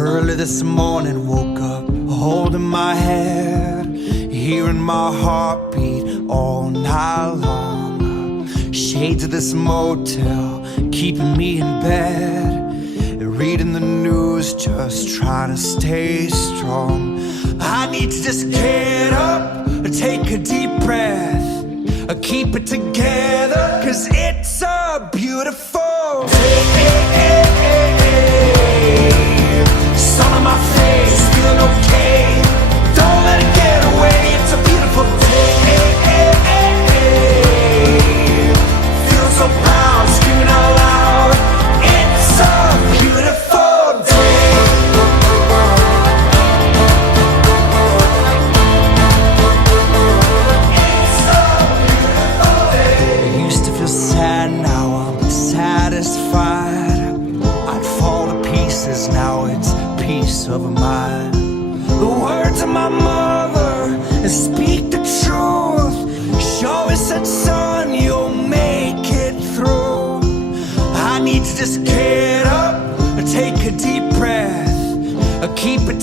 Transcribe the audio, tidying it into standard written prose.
Early this morning, woke up holding my head, hearing my heartbeat all night long. Shades of this motel keeping me in bed, reading the news, just trying to stay strong. I need to just get up, take a deep breath, keep it together, 'cause it's a beautiful day. Sun on my face, feeling okay. Don't let it get away, it's a beautiful day. Feeling so proud, screaming out loud. It's a beautiful day. It's a beautiful day. I used to feel sad, now I'm satisfied. I'd fall to pieces, now it's peace of mind. The words of my mother speak the truth. She always said, son, you'll make it through. I need to just get up, take a deep breath, keep it